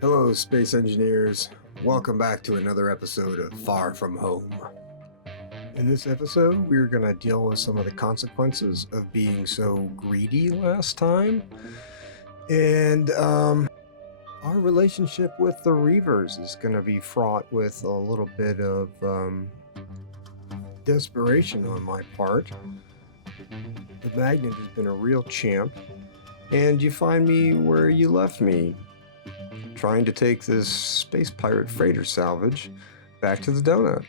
Hello, space engineers. Welcome back to another episode of Far From Home. In this episode, we're going to deal with some of the consequences of being so greedy last time. And our relationship with the Reavers is going to be fraught with a little bit of desperation on my part. The Magnet has been a real champ. And you find me where you left me, trying to take this space pirate freighter salvage back to the donut.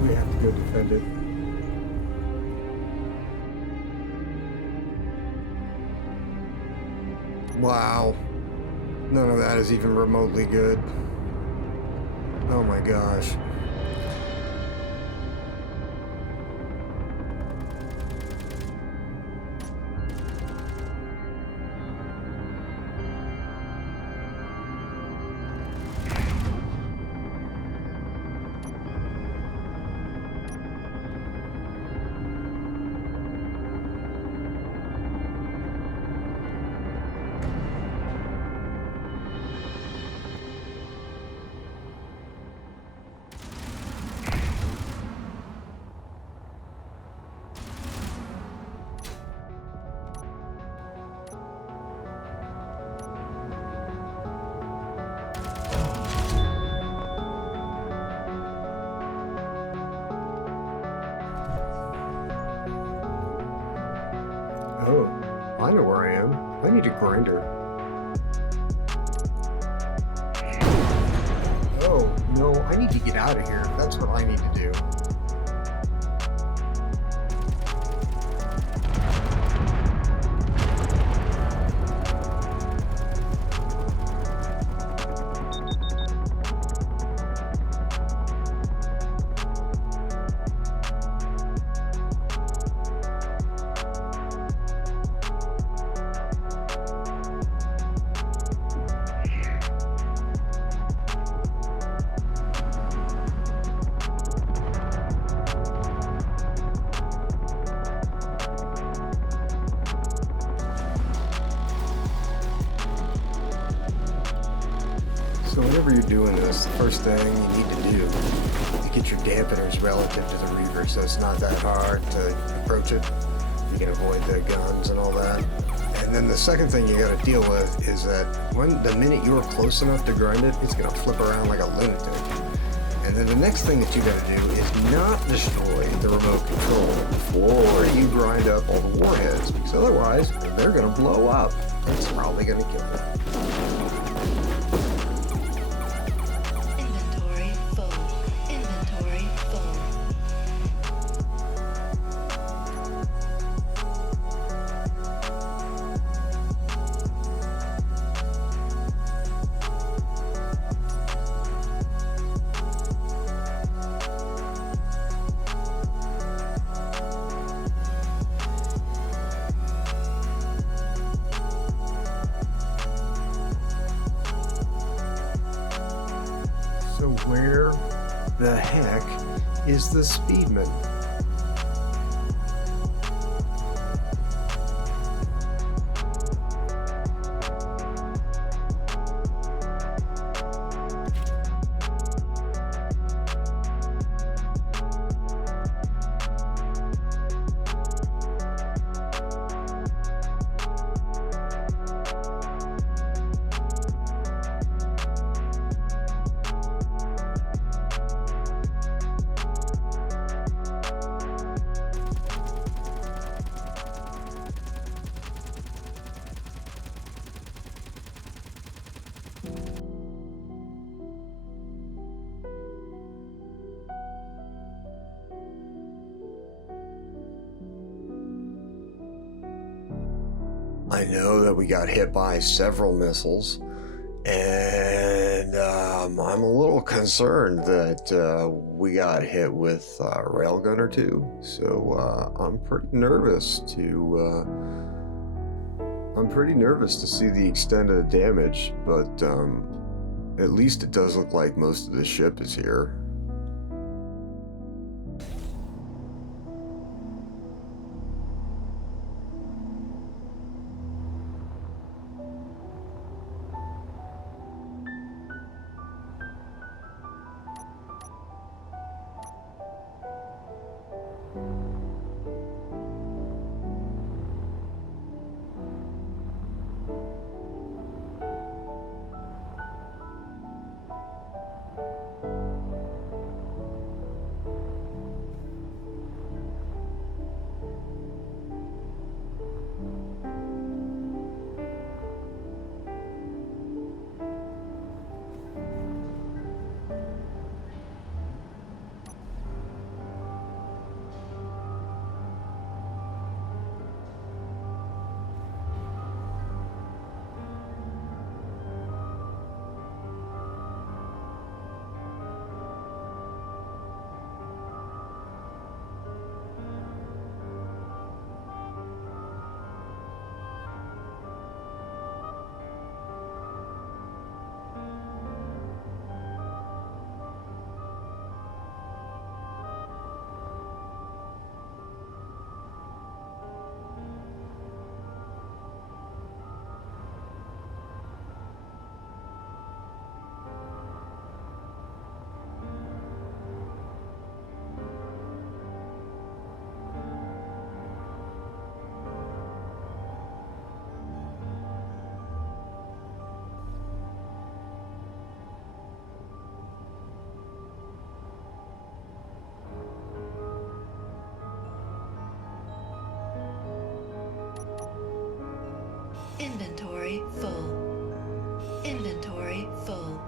We have to go defend it. Wow. None of that is even remotely good. Oh my gosh. Oh, I know where I am. I need a grinder. Oh, no, I need to get out of here. That's what I need to do. So whenever you're doing this, the first thing you need to do is get your dampeners relative to the Reaver, so it's not that hard to approach it. You can avoid the guns and all that. And then the second thing you got to deal with is that the minute you're close enough to grind it, it's going to flip around like a lunatic. And then the next thing that you got to do is not destroy the remote control before you grind up all the warheads, because otherwise they're going to blow up. That's probably going to kill them. Inventory full. Inventory full. So where the heck is the Speedman? I know that we got hit by several missiles, and I'm a little concerned that we got hit with a railgun or two. So I'm pretty nervous to see the extent of the damage, but at least it does look like most of the ship is here. Inventory full. Inventory full.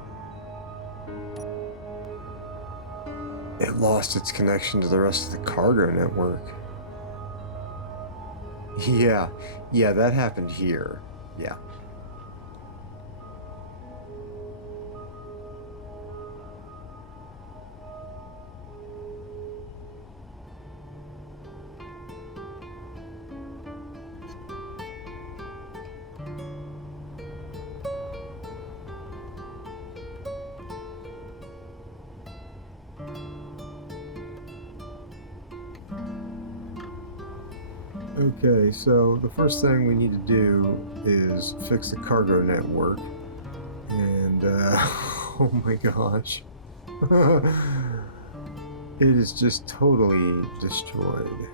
It lost its connection to the rest of the cargo network. Yeah, that happened here. Yeah. Okay, so the first thing we need to do is fix the cargo network. And, oh my gosh. It is just totally destroyed.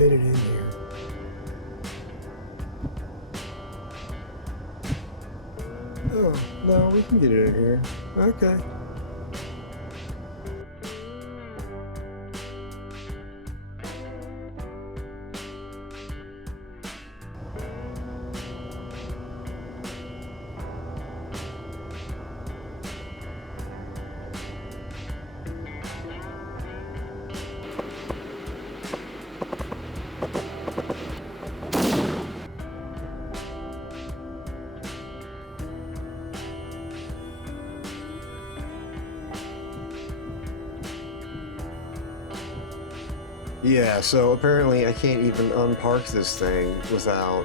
fit it in here. Oh, no, we can get it in here. Okay. Yeah, so apparently I can't even unpark this thing without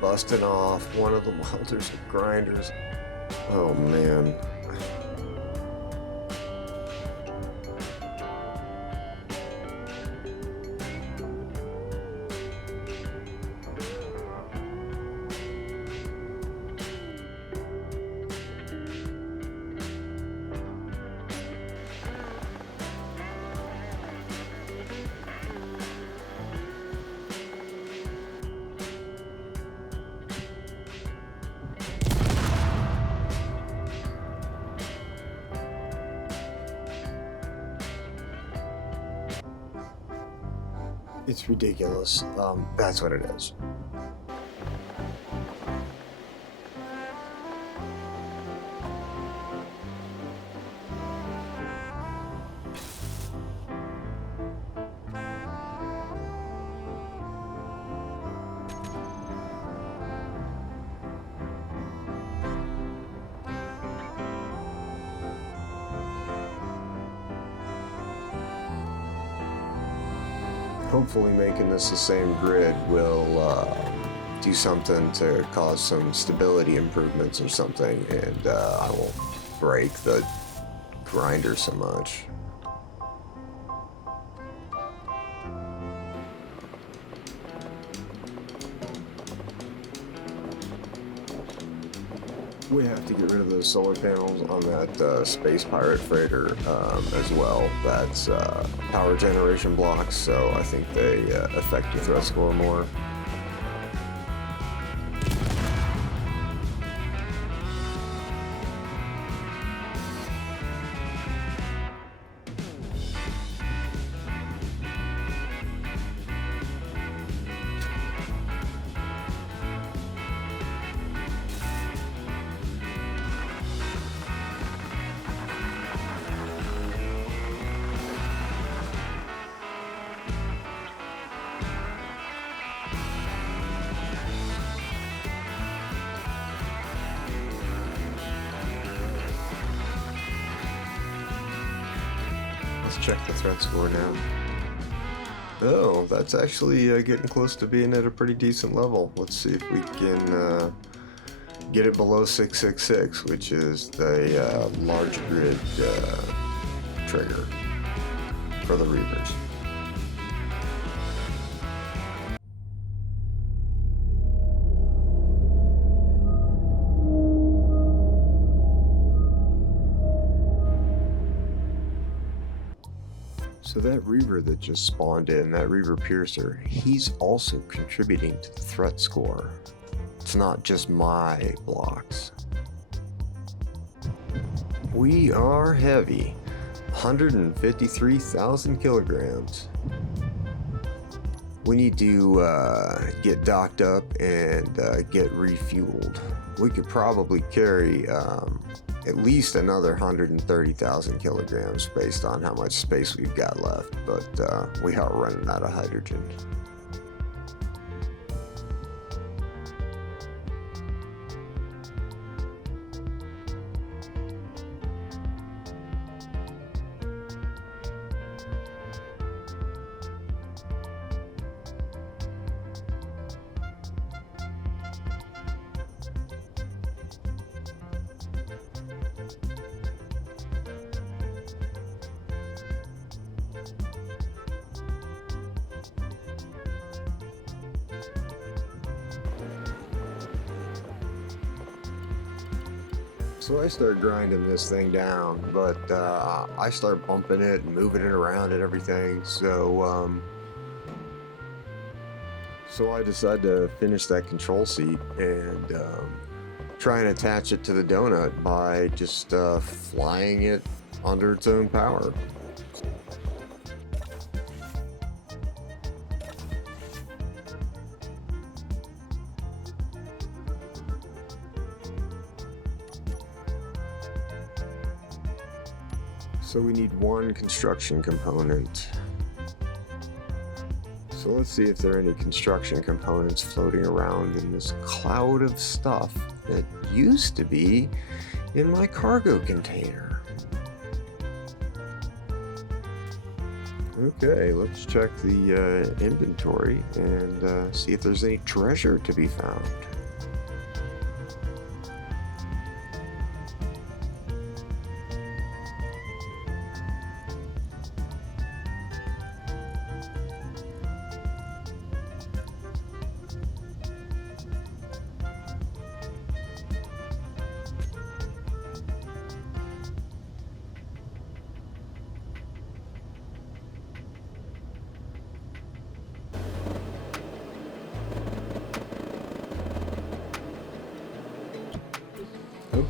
busting off one of the welders and grinders. Oh man. It's ridiculous. That's what it is. Hopefully making this the same grid will do something to cause some stability improvements or something, and I won't break the grinder so much. We have to get rid of those solar panels on that Space Pirate freighter as well. That's power generation blocks, so I think they affect your threat score more. Let's check the threat score now. Oh, that's actually getting close to being at a pretty decent level. Let's see if we can get it below 666, which is the large grid trigger for the Reavers. So that Reaver that just spawned in, that Reaver Piercer, he's also contributing to the threat score. It's not just my blocks. We are heavy. 153,000 kilograms. We need to get docked up and get refueled. We could probably carry at least another 130,000 kilograms based on how much space we've got left, but we are running out of hydrogen. So I start grinding this thing down, but I start bumping it and moving it around and everything. So So I decided to finish that control seat and try and attach it to the donut by just flying it under its own power. So we need one construction component. So let's see if there are any construction components floating around in this cloud of stuff that used to be in my cargo container. Okay, let's check the inventory and see if there's any treasure to be found.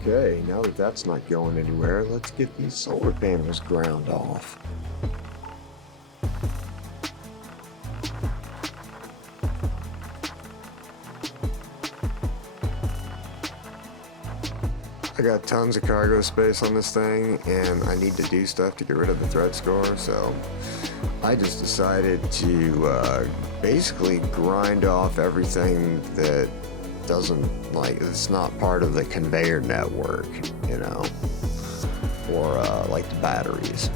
Okay, now that that's not going anywhere, let's get these solar panels ground off. I got tons of cargo space on this thing, and I need to do stuff to get rid of the thread score, so I just decided to basically grind off everything that doesn't, like, it's not part of the conveyor network, you know, or like the batteries.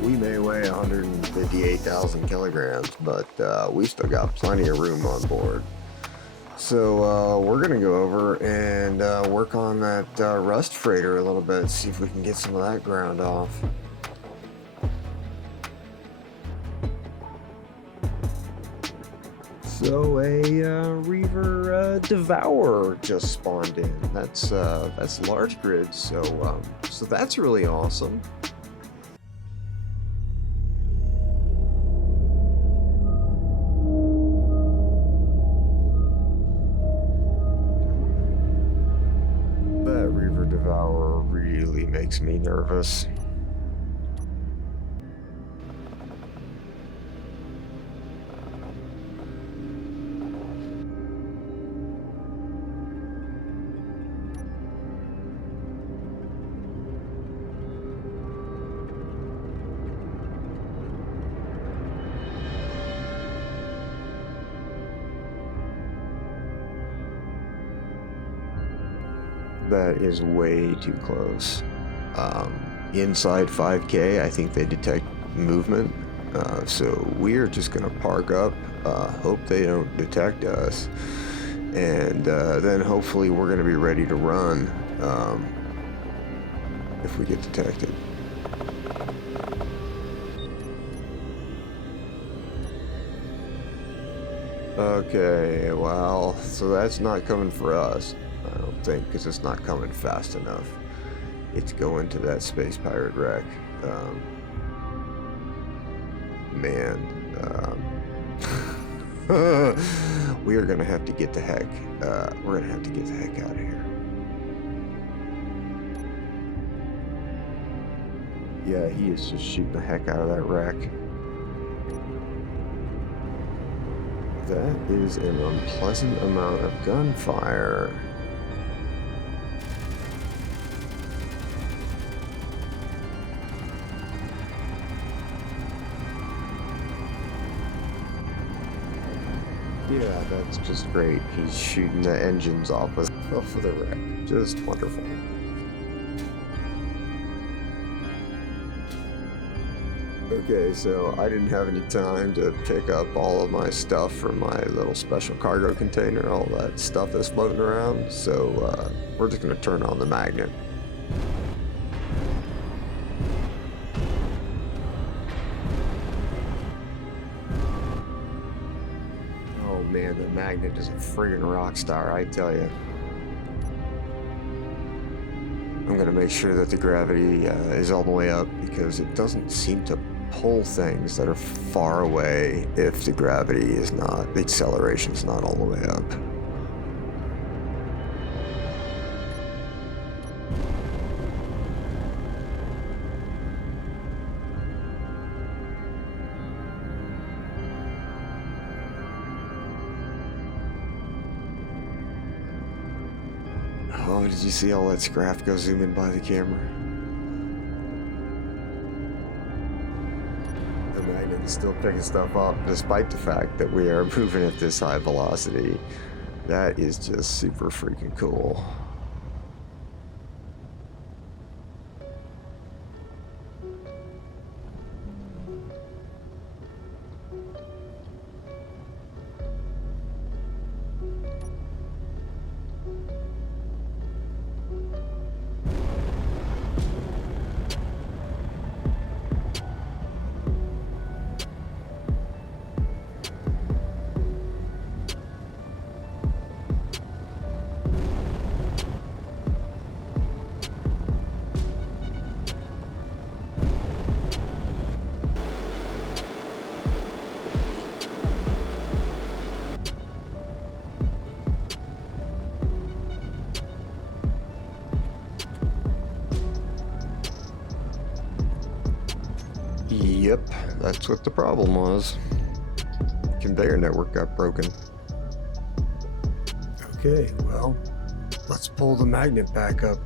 We may weigh 158,000 kilograms, but we still got plenty of room on board. So we're gonna go over and work on that rust freighter a little bit, see if we can get some of that ground off. So a Reaver Devourer just spawned in. That's large grid, so that's really awesome. That Reaver Devourer really makes me nervous. That is way too close. Inside 5K, I think they detect movement. So we're just gonna park up, hope they don't detect us, and then hopefully we're gonna be ready to run if we get detected. Okay, well, so that's not coming for us. I don't think, because it's not coming fast enough. It's going to that space pirate wreck. We are gonna have to get the heck. We're gonna have to get the heck out of here. Yeah, he is just shooting the heck out of that wreck. That is an unpleasant amount of gunfire. Yeah, that's just great. He's shooting the engines off of the wreck. Just wonderful. Okay, so I didn't have any time to pick up all of my stuff from my little special cargo container, all that stuff that's floating around, so we're just going to turn on the magnet. Oh man, the magnet is a friggin' rock star, I tell you. I'm gonna make sure that the gravity is all the way up, because it doesn't seem to pull things that are far away if the gravity is not, the acceleration is not all the way up. Oh, did you see all that scrap go zooming by the camera? The magnet is still picking stuff up despite the fact that we are moving at this high velocity. That is just super freaking cool. Yep, that's what the problem was. Conveyor network got broken. Okay, well, let's pull the magnet back up.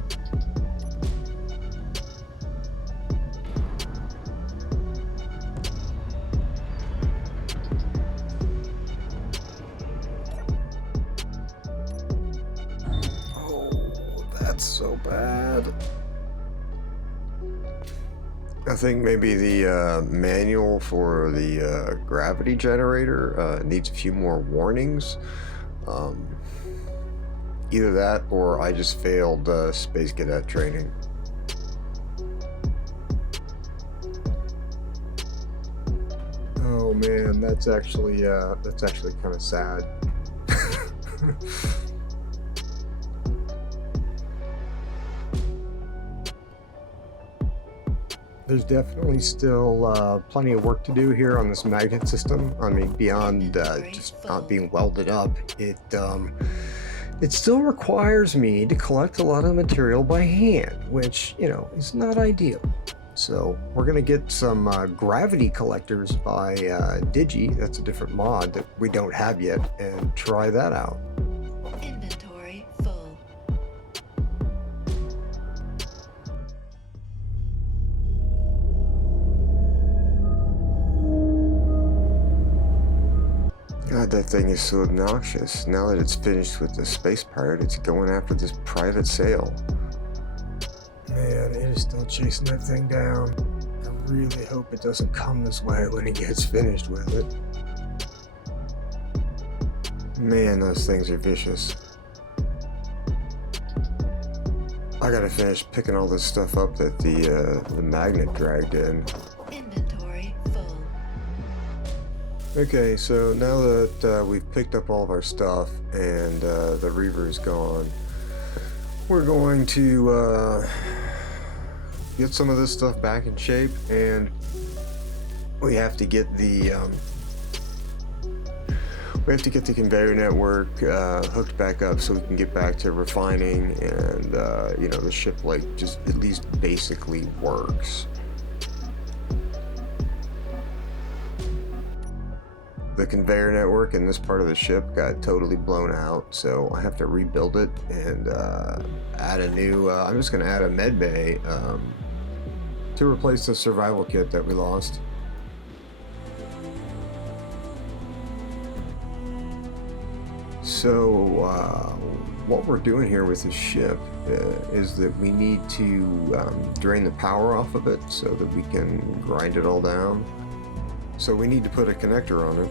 Oh, that's so bad. I think maybe the manual for the gravity generator needs a few more warnings. Either that or I just failed Space Cadet training. Oh man, that's actually kind of sad. There's definitely still plenty of work to do here on this magnet system. I mean, beyond just not being welded up, it still requires me to collect a lot of material by hand, which, you know, is not ideal. So we're gonna get some gravity collectors by Digi. That's a different mod that we don't have yet, and try that out. Inventory full. God, that thing is so obnoxious. Now that it's finished with the space pirate, it's going after this private sale. Man, it is still chasing that thing down. I really hope it doesn't come this way when it gets finished with it. Man, those things are vicious. I gotta finish picking all this stuff up that the magnet dragged in. Inventory full. Okay, so now that we've picked up all of our stuff and the Reaver is gone, we're going to get some of this stuff back in shape, and we have to get the conveyor network hooked back up so we can get back to refining, and you know, the ship like just at least basically works. The conveyor network in this part of the ship got totally blown out, so I have to rebuild it and add a new, I'm just going to add a med bay to replace the survival kit that we lost. So what we're doing here with this ship is that we need to drain the power off of it so that we can grind it all down. So we need to put a connector on it.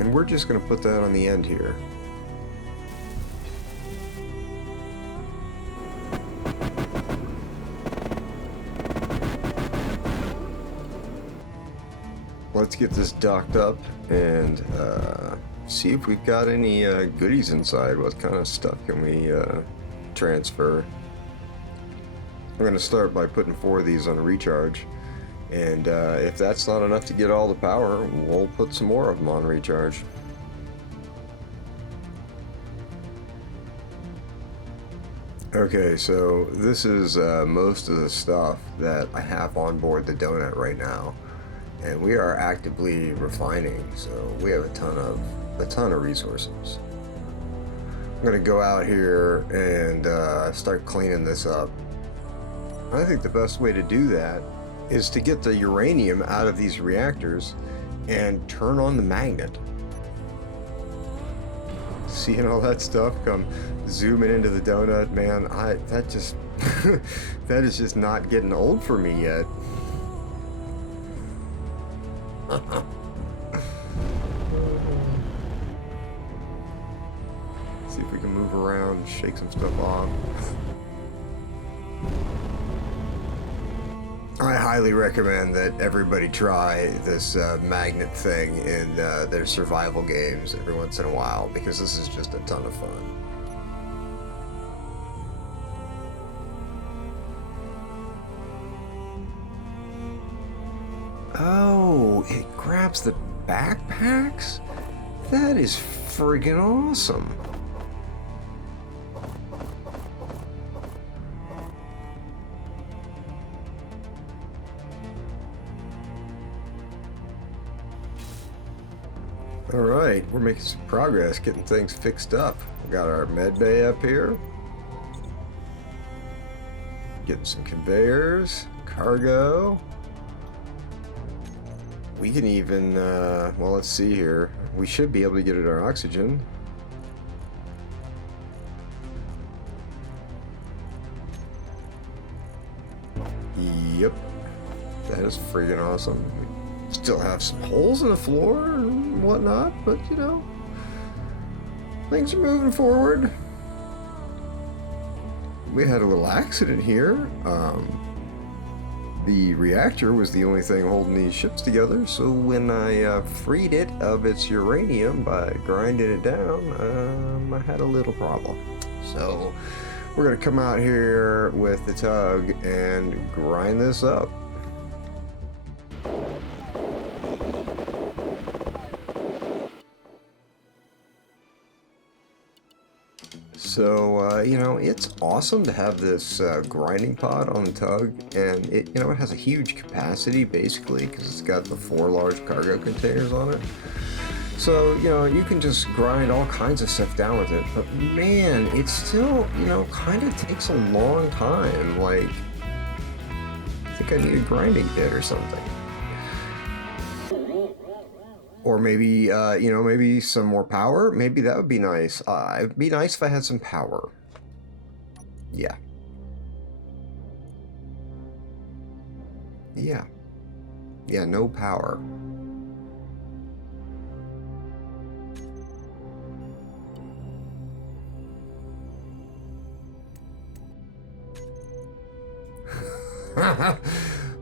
And we're just going to put that on the end here. Let's get this docked up and see if we've got any goodies inside. What kind of stuff can we transfer. I'm going to start by putting 4 of these on a recharge, and if that's not enough to get all the power, we'll put some more of them on recharge. Okay, so this is most of the stuff that I have on board the donut right now, and we are actively refining, so we have a ton of resources. I'm going to go out here and start cleaning this up. I think the best way to do that is to get the uranium out of these reactors and turn on the magnet. Seeing all that stuff come zooming into the donut, man, that just that is just not getting old for me yet. See if we can move around, shake some stuff off. I highly recommend that everybody try this magnet thing in their survival games every once in a while, because this is just a ton of fun. Oh, it grabs the backpacks? That is friggin' awesome. Alright, we're making some progress getting things fixed up. We got our med bay up here. Getting some conveyors, cargo. We can even, well, let's see here. We should be able to get at our oxygen. Yep. That is freaking awesome. Still have some holes in the floor and whatnot, but you know, things are moving forward. We had a little accident here. The reactor was the only thing holding these ships together, so when I freed it of its uranium by grinding it down, I had a little problem. So we're gonna come out here with the tug and grind this up. So, you know, it's awesome to have this grinding pod on the tug, and it, you know, it has a huge capacity basically because it's got the 4 large cargo containers on it. So, you know, you can just grind all kinds of stuff down with it, but man, it still, you know, kind of takes a long time. Like, I think I need a grinding bit or something. Or maybe, you know, maybe some more power. Maybe that would be nice. It'd be nice if I had some power. Yeah. Yeah. Yeah, no power.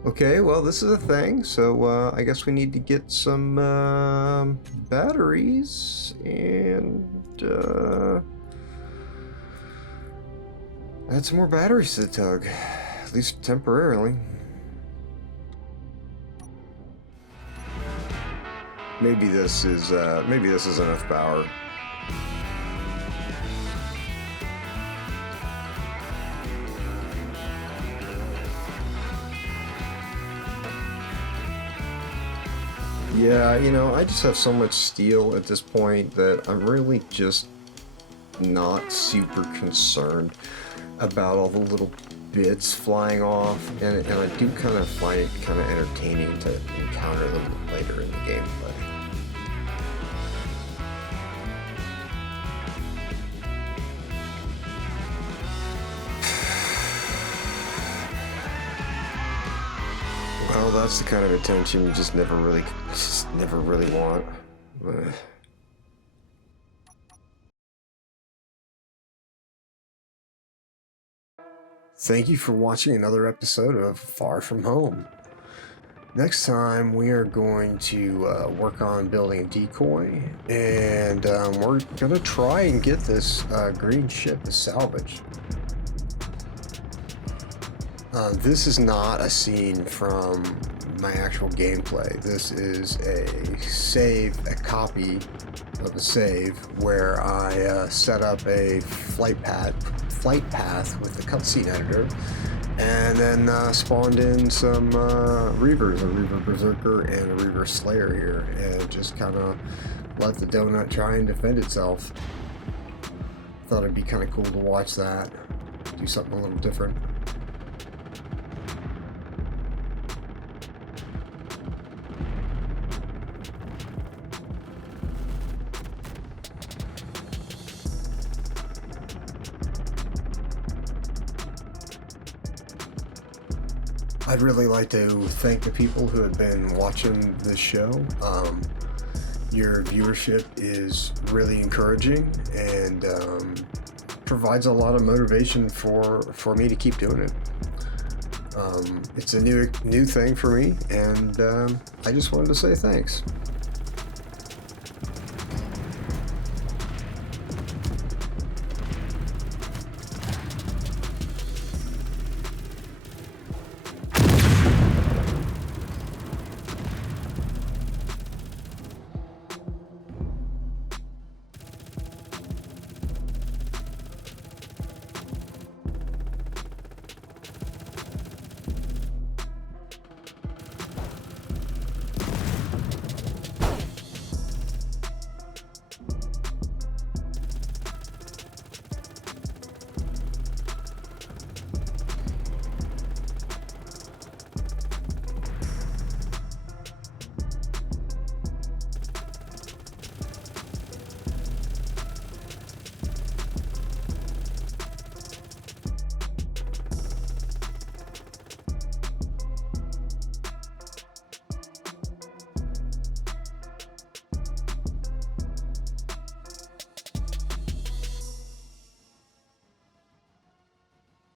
Okay, well, this is a thing, so I guess we need to get some batteries and add some more batteries to the tug, at least temporarily. Maybe this is enough power. Yeah, you know, I just have so much steel at this point that I'm really just not super concerned about all the little bits flying off, and I do kind of find it kind of entertaining to encounter them later in the gameplay. Well, that's the kind of attention you just never really want. Thank you for watching another episode of Far From Home. Next time we are going to work on building a decoy, and we're gonna try and get this green ship, the Salvage. This is not a scene from my actual gameplay. This is a copy of a save where I set up a flight path with the cutscene editor, and then spawned in some Reavers, a Reaver Berserker and a Reaver Slayer here, and just kind of let the donut try and defend itself. Thought it'd be kind of cool to watch that, do something a little different. I'd really like to thank the people who have been watching this show. Your viewership is really encouraging and provides a lot of motivation for me to keep doing it. It's a new thing for me, and I just wanted to say thanks.